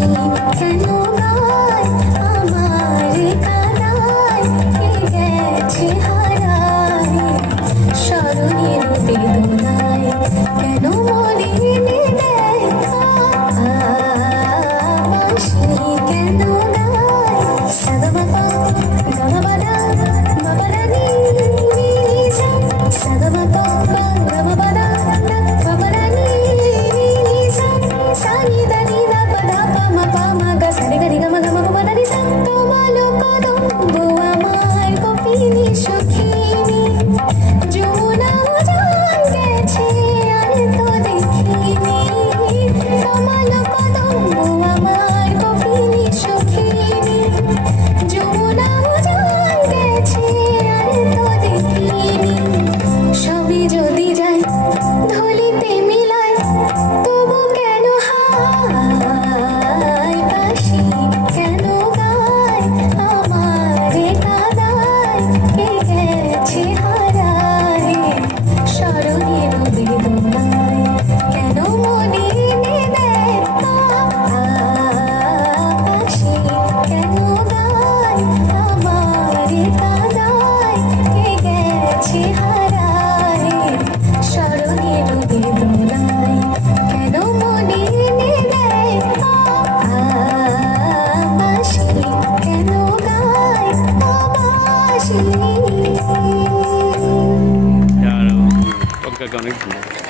你在 மக சரி গেছি হারারে সরল 刚刚那句